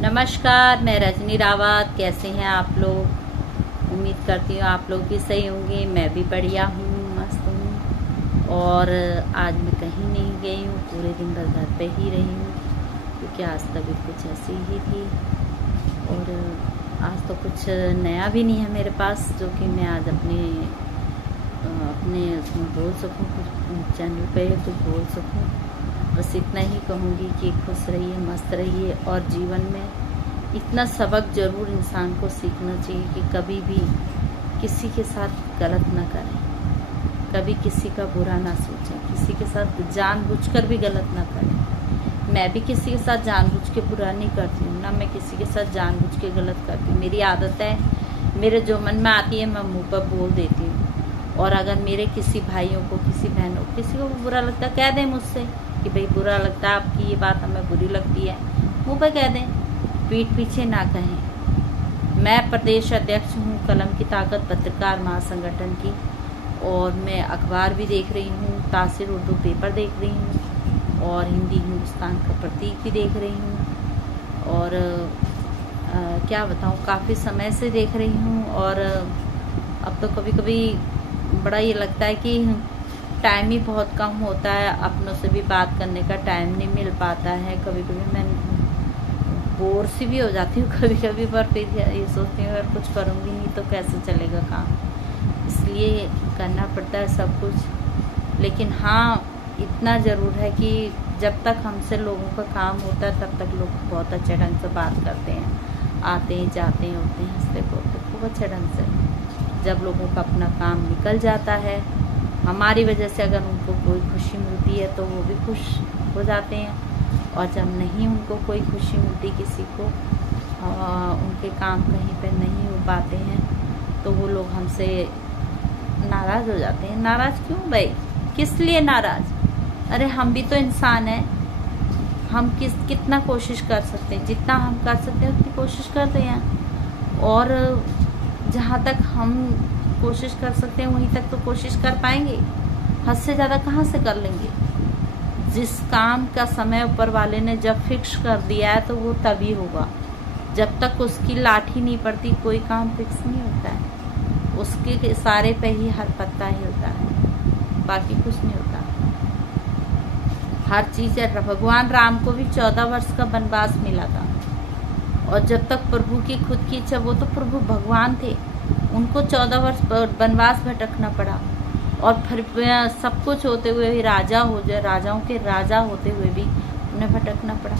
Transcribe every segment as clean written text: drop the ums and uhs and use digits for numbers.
नमस्कार, मैं रजनी रावत। कैसे हैं आप लोग? उम्मीद करती हूँ आप लोग भी सही होंगे। मैं भी बढ़िया हूँ, मस्त हूँ। और आज मैं कहीं नहीं गई हूँ, पूरे दिन भर घर पे ही रही हूँ क्योंकि आज तबीयत कुछ ऐसी ही थी। और आज तो कुछ नया भी नहीं है मेरे पास जो कि मैं आज अपने उसमें बोल सकूँ, कुछ चैनल पे कुछ बोल सकूँ। बस इतना ही कहूँगी कि खुश रहिए, मस्त रहिए। और जीवन में इतना सबक ज़रूर इंसान को सीखना चाहिए कि कभी भी किसी के साथ गलत ना करें, कभी किसी का बुरा ना सोचें, किसी के साथ जानबूझकर भी गलत ना करें। मैं भी किसी के साथ जानबूझ के बुरा नहीं करती हूँ, ना मैं किसी के साथ जानबूझ के गलत करती हूँ। मेरी आदत है, मेरे जो मन में आती है मैं मुँह पर बोल देती हूँ। और अगर मेरे किसी भाइयों को, किसी बहनों को, किसी को बुरा लगता है, कह दें मुझसे कि भाई बुरा लगता है, आपकी ये बात हमें बुरी लगती है, मुँह पर कह दें, पीठ पीछे ना कहें। मैं प्रदेश अध्यक्ष हूँ कलम की ताकत पत्रकार महासंगठन की, और मैं अखबार भी देख रही हूँ, तासीर उर्दू पेपर देख रही हूँ, और हिंदी हिंदुस्तान का प्रतीक भी देख रही हूँ। और क्या बताऊँ, काफ़ी समय से देख रही हूँ। और अब तो कभी कभी बड़ा ये लगता है कि टाइम ही बहुत कम होता है, अपनों से भी बात करने का टाइम नहीं मिल पाता है। कभी कभी मैं बोर सी भी हो जाती हूँ कभी कभी, पर फिर ये सोचती हूँ अगर कुछ करूँगी नहीं तो कैसे चलेगा काम, इसलिए करना पड़ता है सब कुछ। लेकिन हाँ, इतना ज़रूर है कि जब तक हमसे लोगों का काम होता है तब तक लोग बहुत अच्छे ढंग से बात करते हैं, आते हैं, जाते हैं, होते हैं, हंसते बोलते खूब अच्छे ढंग से। जब लोगों का अपना काम निकल जाता है, हमारी वजह से अगर उनको कोई खुशी मिलती है तो वो भी खुश हो जाते हैं। और जब नहीं उनको कोई खुशी मिलती किसी को, उनके काम कहीं पे नहीं हो पाते हैं, तो वो लोग हमसे नाराज़ हो जाते हैं। नाराज़ क्यों भाई? किस लिए नाराज़? अरे हम भी तो इंसान हैं, हम कितना कोशिश कर सकते हैं, जितना हम कर सकते हैं उतनी कोशिश करते हैं। और जहाँ तक हम कोशिश कर सकते हैं वहीं तक तो कोशिश कर पाएंगे, हद से ज़्यादा कहाँ से कर लेंगे। जिस काम का समय ऊपर वाले ने जब फिक्स कर दिया है तो वो तभी होगा। जब तक उसकी लाठी नहीं पड़ती कोई काम फिक्स नहीं होता है, उसके इशारे पे ही हर पत्ता ही होता है, बाकी कुछ नहीं होता। हर चीज़ है। भगवान राम को भी 14 वर्ष का वनवास मिला था, और जब तक प्रभु की खुद की इच्छा, वो तो प्रभु भगवान थे, उनको 14 वर्ष वनवास भटकना पड़ा। और फिर सब कुछ होते हुए भी राजाओं के राजा होते हुए भी उन्हें भटकना पड़ा,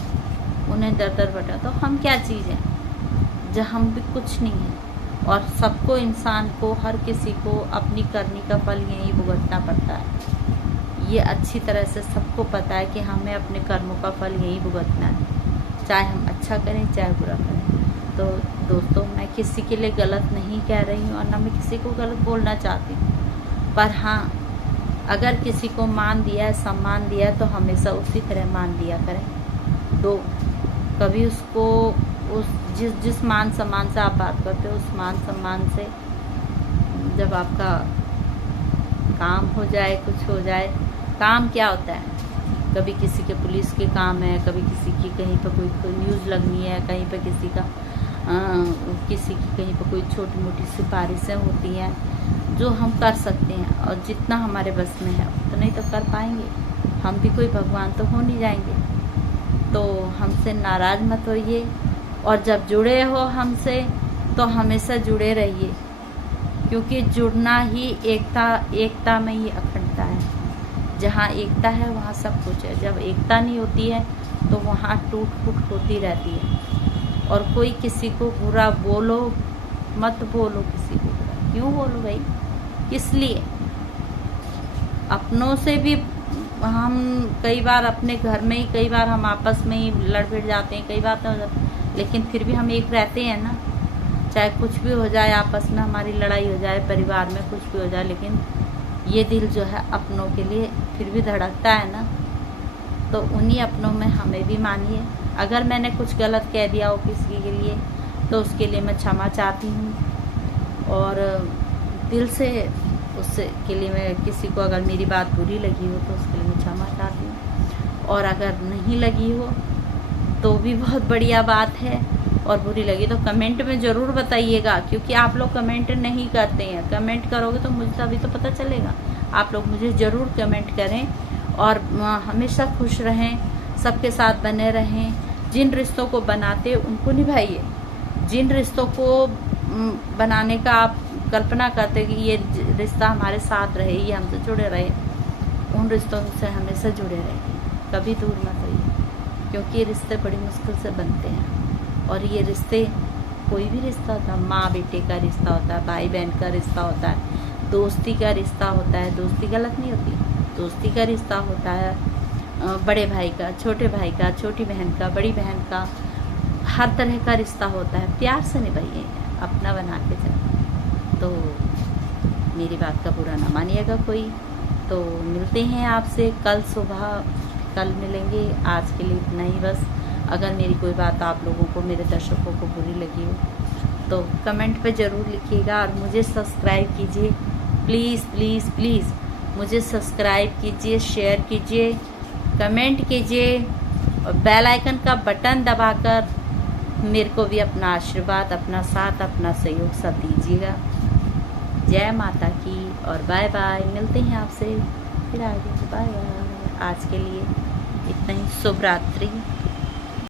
उन्हें दर दर भटका। तो हम क्या चीज़ हैं जब हम भी कुछ नहीं है। और सबको, इंसान को, हर किसी को अपनी करनी का फल यही भुगतना पड़ता है। ये अच्छी तरह से सबको पता है कि हमें अपने कर्मों का फल यही भुगतना है, चाहे हम अच्छा करें चाहे बुरा करें। तो दोस्तों, मैं किसी के लिए गलत नहीं कह रही हूँ और ना मैं किसी को गलत बोलना चाहती हूँ, पर हाँ, अगर किसी को मान दिया है, सम्मान दिया है, तो हमेशा उसी तरह मान दिया करें। तो कभी उसको जिस मान सम्मान से आप बात करते हो, उस मान सम्मान से जब आपका काम हो जाए, कुछ हो जाए। काम क्या होता है? कभी किसी के पुलिस के काम है, कभी किसी की कहीं पर कोई न्यूज़ लगनी है, कहीं पर किसी की कहीं पर कोई छोटी मोटी सिफारिशें होती हैं जो हम कर सकते हैं, और जितना हमारे बस में है उतना ही तो कर पाएंगे। हम भी कोई भगवान तो हो नहीं जाएंगे। तो हमसे नाराज़ मत होइए, और जब जुड़े हो हमसे तो हमेशा जुड़े रहिए, क्योंकि जुड़ना ही एकता में ही अखंडता है। जहाँ एकता है वहाँ सब कुछ है। जब एकता नहीं होती है तो वहाँ टूट फूट होती रहती है। और कोई किसी को बुरा बोलो मत, बोलो किसी को बुरा क्यों बोलो भाई? किस लिए? अपनों से भी हम कई बार, अपने घर में ही कई बार हम आपस में ही लड़ भिड़ जाते हैं, कई बातें हो जाती हैं, लेकिन फिर भी हम एक रहते हैं ना। चाहे कुछ भी हो जाए, आपस में हमारी लड़ाई हो जाए, परिवार में कुछ भी हो जाए, लेकिन ये दिल जो है अपनों के लिए फिर भी धड़कता है ना। तो उन्हीं अपनों में हमें भी मानिए। अगर मैंने कुछ गलत कह दिया हो किसी के लिए तो उसके लिए मैं क्षमा चाहती हूँ, और दिल से उससे के लिए मैं किसी को अगर मेरी बात बुरी लगी हो तो उसके लिए मैं क्षमा चाहती हूँ। और अगर नहीं लगी हो तो भी बहुत बढ़िया बात है। और बुरी लगी तो कमेंट में ज़रूर बताइएगा, क्योंकि आप लोग कमेंट नहीं करते हैं। कमेंट करोगे तो मुझे अभी तो पता चलेगा। आप लोग मुझे ज़रूर कमेंट करें और हमेशा खुश रहें, सबके साथ बने रहें। जिन रिश्तों को बनाते उनको निभाइए। जिन रिश्तों को बनाने का आप कल्पना करते कि ये रिश्ता हमारे साथ रहे, ये हमसे जुड़े रहे, उन रिश्तों से हमेशा जुड़े रहिए, कभी दूर मत रहिए, क्योंकि ये रिश्ते बड़ी मुश्किल से बनते हैं। और ये रिश्ते, कोई भी रिश्ता होता है, माँ बेटे का रिश्ता होता है, भाई बहन का रिश्ता होता है, दोस्ती का रिश्ता होता है, दोस्ती गलत नहीं होती, दोस्ती का रिश्ता होता है, बड़े भाई का, छोटे भाई का, छोटी बहन का, बड़ी बहन का, हर तरह का रिश्ता होता है। प्यार से निभाइए, अपना बना के चलिए। तो मेरी बात का बुरा ना मानिएगा कोई। तो मिलते हैं आपसे कल सुबह, कल मिलेंगे। आज के लिए इतना ही बस। अगर मेरी कोई बात आप लोगों को, मेरे दर्शकों को बुरी लगी हो तो कमेंट पे ज़रूर लिखिएगा और मुझे सब्सक्राइब कीजिए। प्लीज़ प्लीज़ प्लीज़ मुझे सब्सक्राइब कीजिए, शेयर कीजिए, कमेंट कीजिए और बेल आइकन का बटन दबाकर मेरे को भी अपना आशीर्वाद, अपना साथ, अपना सहयोग सब दीजिएगा। जय माता की और बाय बाय। मिलते हैं आपसे फिर आगे। Bye bye. आज के लिए इतना ही। शुभ रात्रि।